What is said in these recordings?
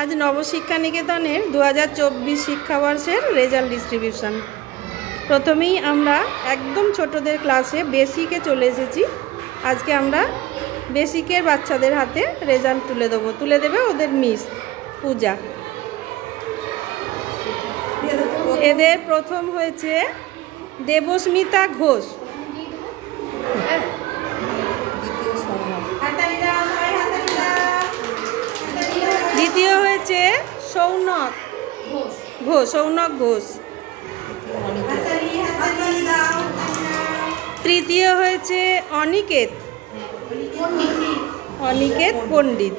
আজ নবশিক্ষা নিকেতনের 2024 শিক্ষাবর্ষের result distribution. প্রথমেই আমরা একদম ছোটদের ক্লাসে বেসিকে চলে এসেছি। আজকে আমরা বেসিকের বাচ্চাদের হাতে রেজাল্ট তুলে দেবে ওদের মিস পূজা। এদের প্রথম হয়েছে দেবস্মিতা ঘোষ, দ্বিতীয় হয়েছে সৌনক ঘোষ, তৃতীয় হয়েছে অনিকেত পণ্ডিত,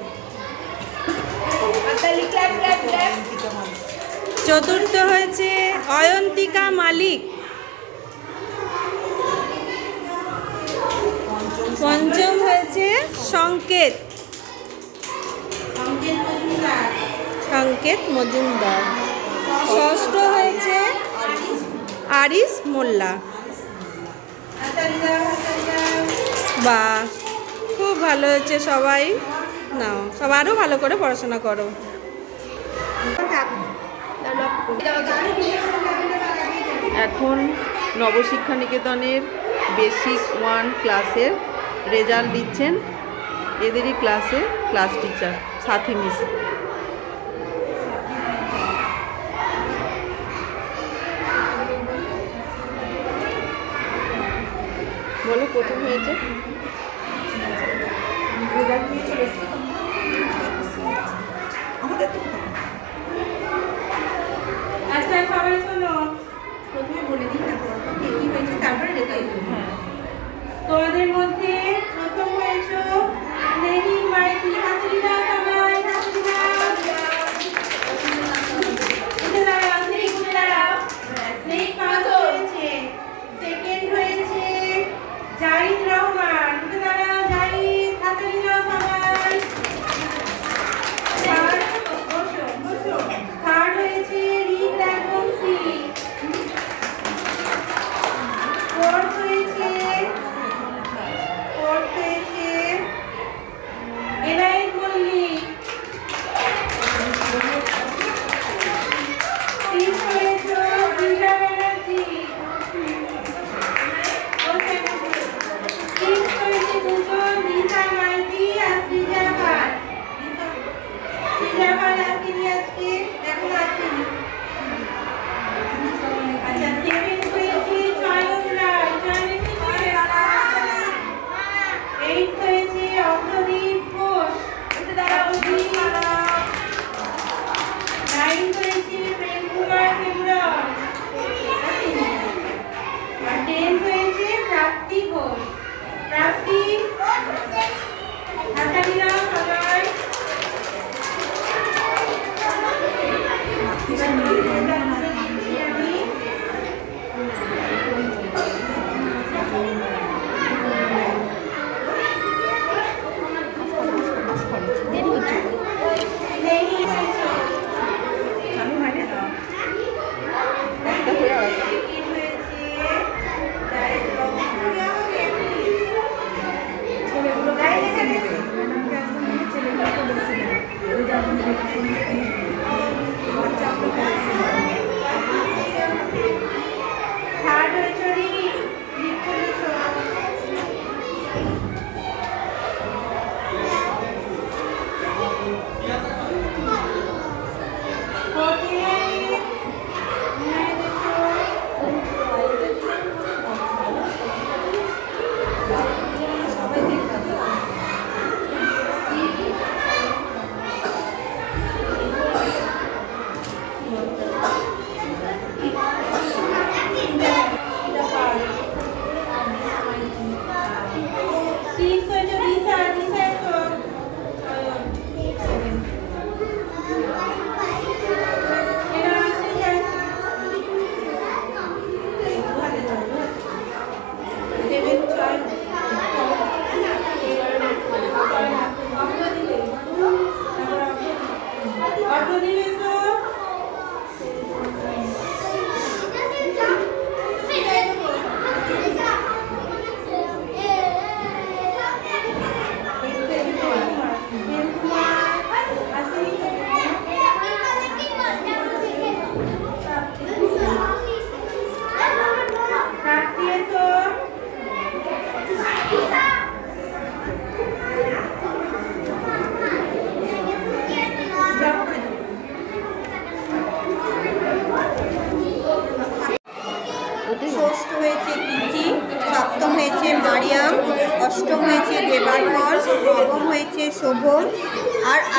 চতুর্থ হয়েছে অয়ন্তিকা মালিক, পঞ্চম হয়েছে সংকেত মজুমদার, ষষ্ঠ হয়েছে আরিস মোল্লা। বাহ, খুব ভালো হয়েছে সবাই। নাও, সব আরও ভালো করে পড়াশোনা করো। এখন নবশিক্ষা নিকেতনের বেসিক 1 ক্লাসের রেজাল্ট দিচ্ছেন এদেরই ক্লাসে ক্লাস টিচার সাথী মিস। বলো প্রথম হয়েছে আচ্ছা সবাই শোনো, প্রথমে বলে দিই কি হয়েছে, তারপরে রেজাল্ট। তোমাদের মধ্যে প্রথম হয়েছে স্নেহী মাইতি, হাতুড়িরা সবাই হাতুড়িরা উঠে দাঁড়াও, স্নেহী পাস হয়েছে। সেকেন্ড হয়েছে জাহিদ রহমান, উঠে দাঁড়াও জাহিদ, হাতুড়িরা সবাই। থার্ড হয়েছে রিক রাজবংশী, ফোর্থ হয়েছে এনায়েত মল্লিক, ফিফথ হয়েছে দিশা ব্যানার্জি, সিক্সথ হয়েছে দুজন দিশা মাইতি আর সৃজা পাল। আসেনি আজকে, এখন আসেনি। আচ্ছা, সেভেন্থ হয়েছে চয়ন রায়, এইট হয়েছে অগ্রদীপ ঘোষ, নাইন্থ হয়েছে প্রেম কুমার হেমব্রম, আর টেন্থ হয়েছে প্রাপ্তি ঘোষ। প্রাপ্তি হাতালিরা সবাই।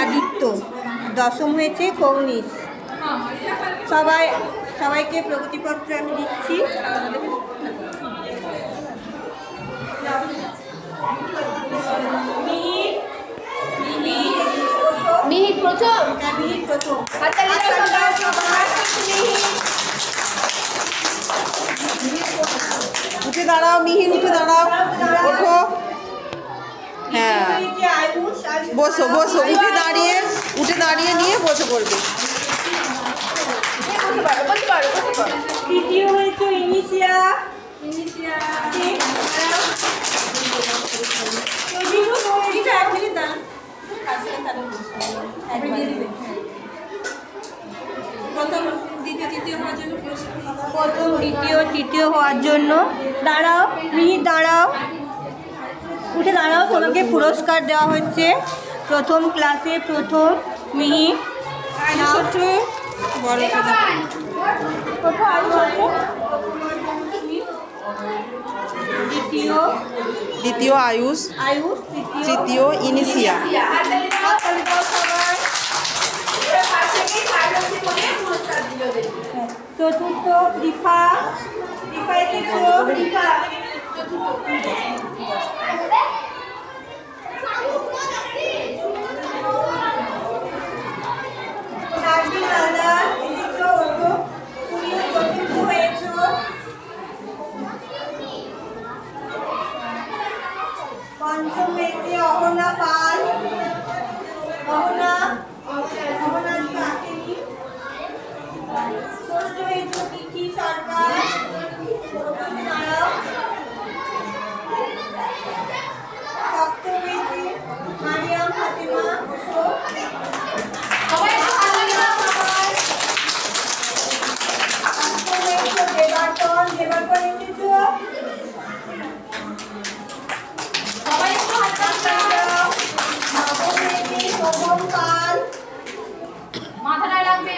আদিত্য। দশম হয়েছে কৌনিশ। সবাইকে প্রগতিপত্র আমি দিচ্ছি। মিহির প্রথম। উঠে দাঁড়াও মিহির, উঠে দাঁড়াও, ওঠো। হ্যাঁ, বসো বসো, উঠে দাঁড়িয়ে নিয়ে বসে পড়বে। তৃতীয় হয়েছে ইনিশিয়া। প্রথম দ্বিতীয় তৃতীয় হওয়ার জন্য দাঁড়াও মিহির, দাঁড়াও, উঠে দাঁড়াও। তোমাকে পুরস্কার দেওয়া হচ্ছে। প্রথম ক্লাসে প্রথম মিহির। দ্বিতীয় আয়ুষ, তৃতীয় ইনিশিয়া। চতুর্থ দীপা। পঞ্চম হয়েছে অহনা পাল। ষষ্ঠ হয়েছে তিথি সরকার। সপ্তম হয়েছে মারিয়াম ফাতেমা। দেবার্পণ এসেছো। মাথায় লাগবে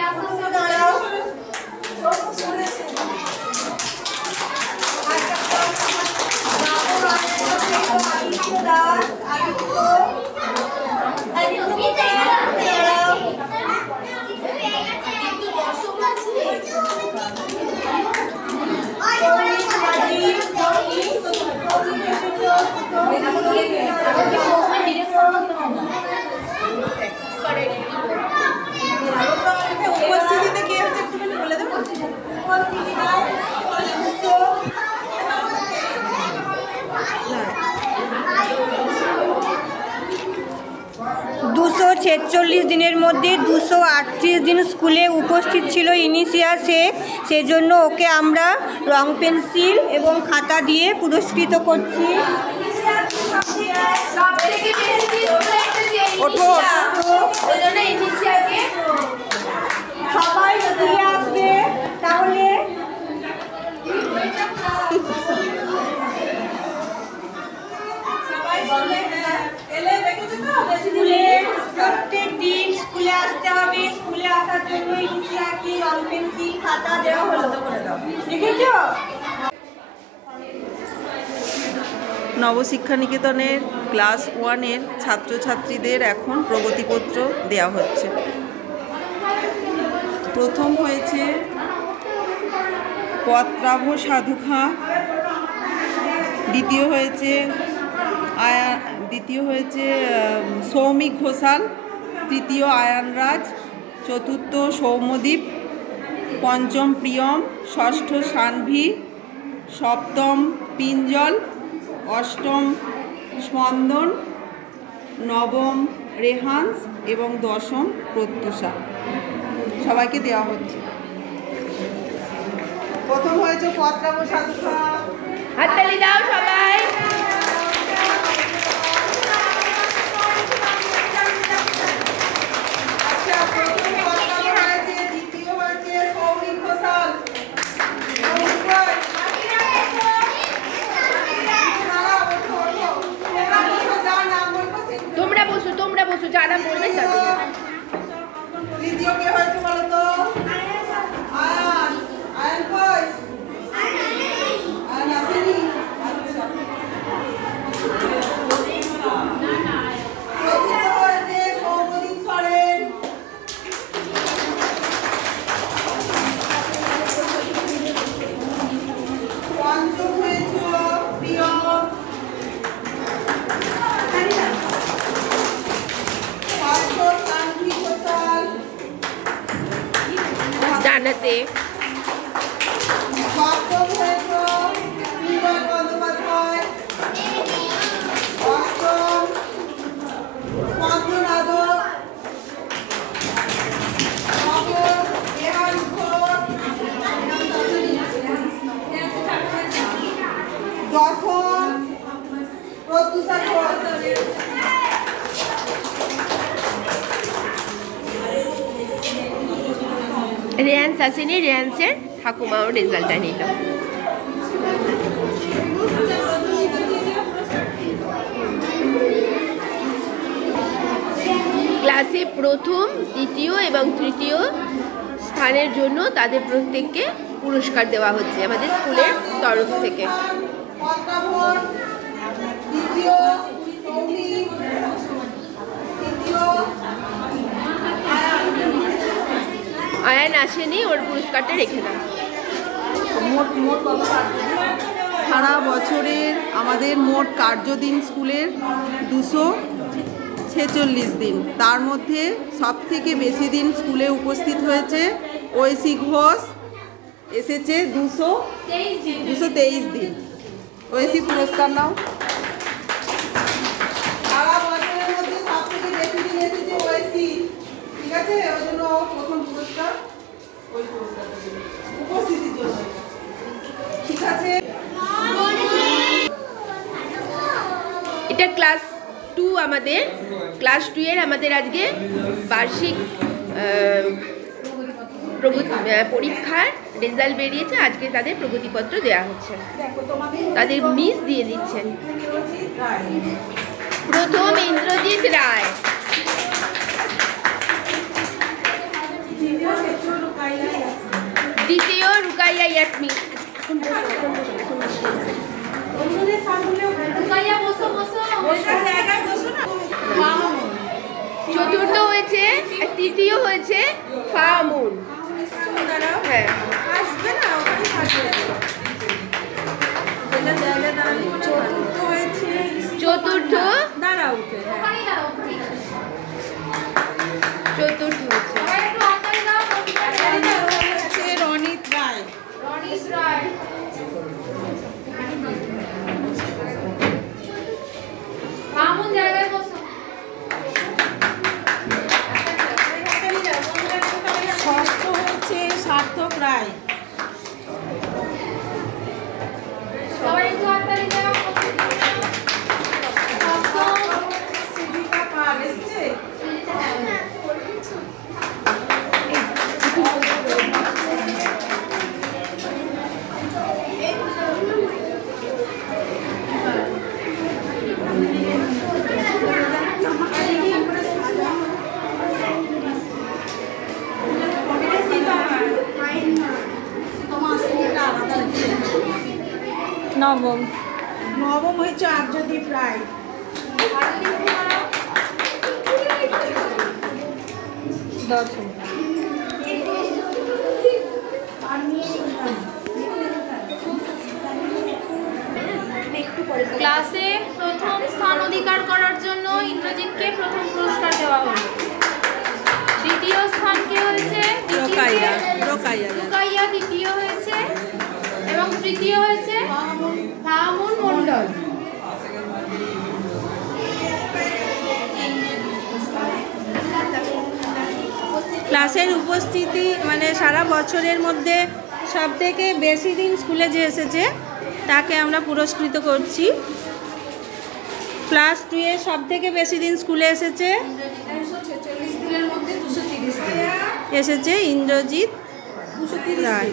উপস্থিতিতে কে হচ্ছে একটুখানি বলে দেবো। 246 দিনের মধ্যে 238 দিন স্কুলে উপস্থিত ছিল ইনিশিয়া শেখ। সেজন্য ওকে আমরা রং পেন্সিল এবং খাতা দিয়ে পুরস্কৃত করছি। সবাই স্কুলে আসবে তাহলে। প্রত্যেক দিন স্কুলে আসতে হবে। স্কুলে আসার জন্য ইনিশিয়াকে রং পেন্সিল খাতা দেওয়া হলো। দেখেছো? নবশিক্ষা নিকেতনের ক্লাস 1-এর ছাত্রছাত্রীদের এখন প্রগতিপত্র দেওয়া হচ্ছে। প্রথম হয়েছে পত্রাভ সাধু খাঁ, দ্বিতীয় হয়েছে সৌমিক ঘোষাল, তৃতীয় আয়ান রাজ, চতুর্থ সৌম্যদীপ, পঞ্চম প্রিয়ম, ষষ্ঠ সানভি, সপ্তম পিঞ্জল, অষ্টম স্পন্দন, নবম রেহান্স এবং দশম প্রত্যুষা। সবাইকে দেওয়া হচ্ছে। প্রথম হয়েছে পত্রাভ সাধু খাঁ। হাততালি দাও সবাই। তোমরা বসো, যারা বলবেন তাদের। তৃতীয় কে হয়েছে বলো তো? আয়ান। আয়ান কই? আয়ান আসেনি? আচ্ছা। চতুর্থ হয়েছে সৌম্যদীপ বানাতে। সপ্তম হয়েছ নির্মল বন্দ্যোপাধ্যায়, অষ্টম স্পন্দন আদক, নবম রেহান ঘোষ, দশম প্রত্যুষা ঘোষ। রেয়ান্স আসেনি, রেয়ান্সের ঠাকুমাও রেজাল্টটা নিল। ক্লাসে প্রথম, দ্বিতীয় এবং তৃতীয় স্থানের জন্য তাদের প্রত্যেককে পুরস্কার দেওয়া হচ্ছে আমাদের স্কুলের তরফ থেকে। পদ্মাভর দ্বিতীয়, সৌমিক তৃতীয়, আয়ান আসেনি, ওর পুরস্কারটা রেখে দাও। সারা বছরের আমাদের মোট কার্যদিন স্কুলের 246 দিন। তার মধ্যে সবথেকে বেশি দিন স্কুলে উপস্থিত হয়েছে ঐশী ঘোষ, এসেছে 223 দিন। ঐশী পুরস্কার নাও। সারা বছরের মধ্যে সবথেকে বেশি দিন এসেছে ঐশী, ঠিক আছে? ওই জন্য প্রথম পুরস্কার ওই পুরস্কারটা দিল উপস্থিতির জন্য, ঠিক আছে? এটা ক্লাস 2, আমাদের ক্লাস 2 এর আমাদের আজকে বার্ষিক পরীক্ষার রেজাল্ট বেরিয়েছে। আজকে তাদের প্রগতিপত্র দেওয়া হচ্ছে, তাদের মিস দিয়ে দিচ্ছেন। প্রথম ইন্দ্রজিৎ রায়, দ্বিতীয় রুকাইয়া ইয়াসমিন, চতুর্থ হয়েছে, তৃতীয় হয়েছে ফামুন। হ্যাঁ, চতুর্থ হচ্ছে রনিত রায়। ষষ্ঠ হচ্ছে সার্থক রায়। নবম হয়েছে আর্যদীপ রায়। দশম ক্লাসে প্রথম স্থান অধিকার করার জন্য ইন্দ্রজিৎকে প্রথম পুরস্কার দেওয়া হলো। দ্বিতীয় স্থান কে হয়েছে? রুকাইয়া দ্বিতীয় হয়েছে এবং তৃতীয় হয়েছে ফাহামুন মণ্ডল। ক্লাসের উপস্থিতি মানে সারা বছরের মধ্যে সবথেকে বেশি দিন স্কুলে যে এসেছে তাকে আমরা পুরস্কৃত করছি। ক্লাস 2 এর সবথেকে বেশি দিন স্কুলে এসেছে ইন্দ্রজিৎ রায়।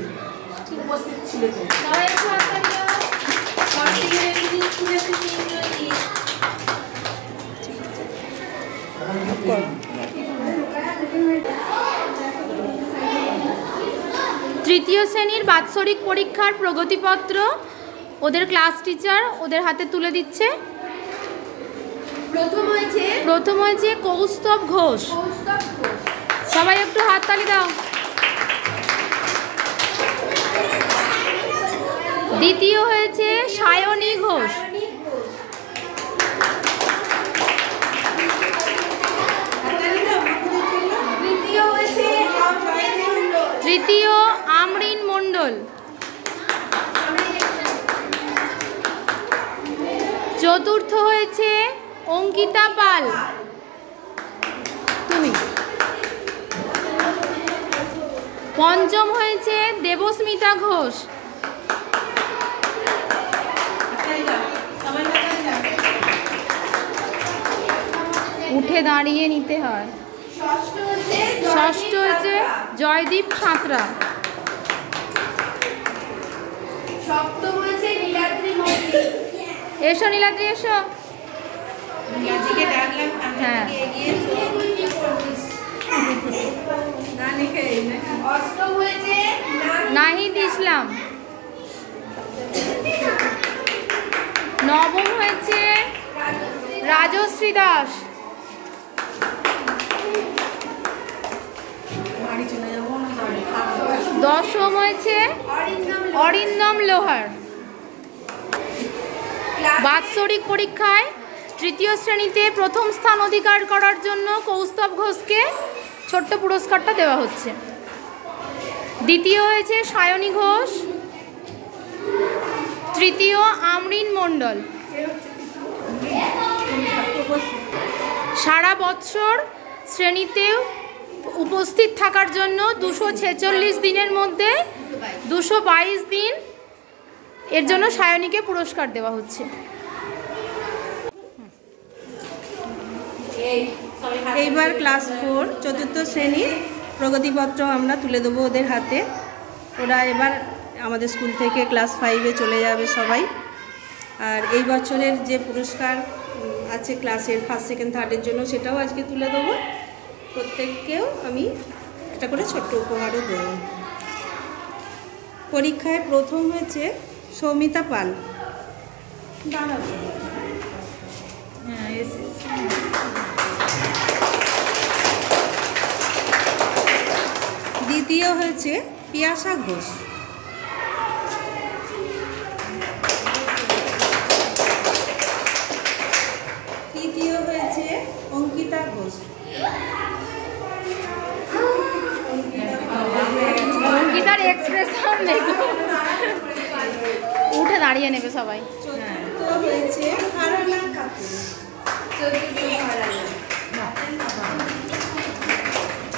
তৃতীয় শ্রেণীর বাৎসরিক পরীক্ষার প্রগতিপত্র ওদের ক্লাস টিচার ওদের হাতে তুলে দিচ্ছে। প্রথম হয়েছে কৌস্তব ঘোষ। সবাই একটু হাততালি দাও। দ্বিতীয় হয়েছে সায়নী ঘোষ। তৃতীয় মণ্ডল। চতুর্থ হয়েছে অঙ্কিতা পাল। তুমি। পঞ্চম হয়েছে দেবস্মিতা ঘোষ। উঠে দাঁড়িয়ে নিতে হয়। ষষ্ঠ হয়েছে জয়দীপ সাঁতরা। সপ্তম হয়েছে নীলাদ্রি মল্লিক। এসো নীলাদ্রি, এসো। হ্যাঁ, অষ্টম হয়েছে নাহিদ ইসলাম। নবম হয়েছে রাজশ্রী দাস। দশম হয়েছে অরিন্দম লোহার। বাৎসরিক পরীক্ষায় তৃতীয় শ্রেণীতে প্রথম স্থান অধিকার করার জন্য কৌস্তব ঘোষকে ছোট্ট পুরস্কারটা দেওয়া হচ্ছে। দ্বিতীয় হয়েছে সায়নী ঘোষ। তৃতীয় আমরিন মণ্ডল। সারা বছর শ্রেণীতে উপস্থিত থাকার জন্য 246 দিনের মধ্যে 222 দিন এর জন্য সায়নীকে পুরস্কার দেওয়া হচ্ছে। এইবার ক্লাস 4 চতুর্থ শ্রেণীর প্রগতিপত্র আমরা তুলে দেবো ওদের হাতে। ওরা এবার আমাদের স্কুল থেকে ক্লাস 5-এ চলে যাবে সবাই। আর এই বছরের যে পুরস্কার আছে ক্লাসের 1st, 2nd, 3rd-এর জন্য সেটাও আজকে তুলে দেবো। প্রত্যেককেও আমি একটা করে ছোট্ট উপহারও দেবো। পরীক্ষায় প্রথম হয়েছে সৌমিতা পাল। দ্বিতীয় হয়েছে পিয়াসা ঘোষ। তৃতীয় হয়েছে অঙ্কিতা ঘোষ। অঙ্কিতার এক্সপ্রেশন দেখো, উঠে দাঁড়িয়ে নেবে সবাই। চতুর্থ হয়েছে হারানা ঠাকুর।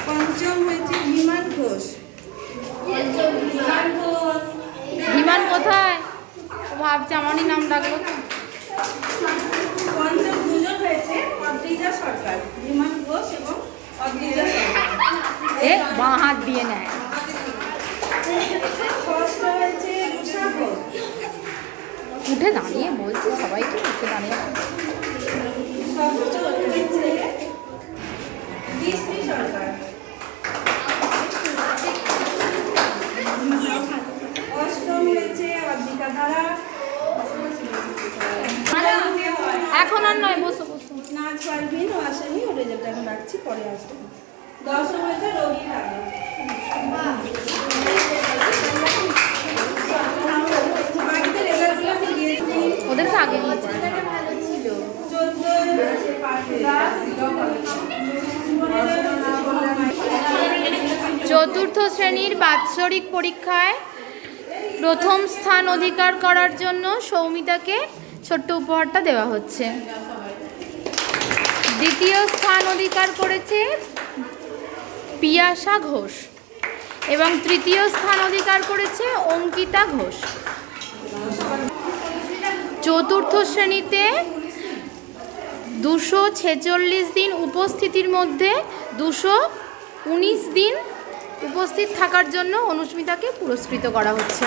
পঞ্চম হয়েছে বিমান ঘোষ। বিমান কোথায়? ও ভাবছে আমারই নাম ডাকলো। পঞ্চম দুজন হয়েছে অদ্রিজা সরকার। বিমান ঘোষ এবং অদ্রিজা সরকার। এ বাঁ হাত দিয়ে নেয়। ষষ্ঠ হয়েছে উষা ঘোষ। উঠে দাঁড়িয়ে বলছে সবাইকে উঠে দাঁড়িয়ে। সপ্তম হয়েছে বিষ্ণু সরকার। অষ্টম হয়েছে অদ্রিকা ধারা। এখন আর নয়, বসো বসো। নাচ পারভিন ও আসেনি, ও রেজাল্ট এখন রাখছি, পরে আসবে। দশম হয়েছে রবি রানা। বাকিদের রেজাল্টগুলো আমি দিয়েছি। ওদেরকে আগে নিয়েছে। 14 হয়েছে পার্থদাস। চতুর্থ শ্রেণীর বাৎসরিক পরীক্ষায় প্রথম স্থান অধিকার করার জন্য সৌমিতাকে ছোট্ট উপহারটা দেওয়া হচ্ছে। দ্বিতীয় স্থান অধিকার করেছে পিয়াসা ঘোষ এবং তৃতীয় স্থান অধিকার করেছে অঙ্কিতা ঘোষ। চতুর্থ শ্রেণীতে 246 দিন উপস্থিতির মধ্যে 219 দিন উপস্থিত থাকার জন্য অনুস্মিতাকে পুরস্কৃত করা হচ্ছে।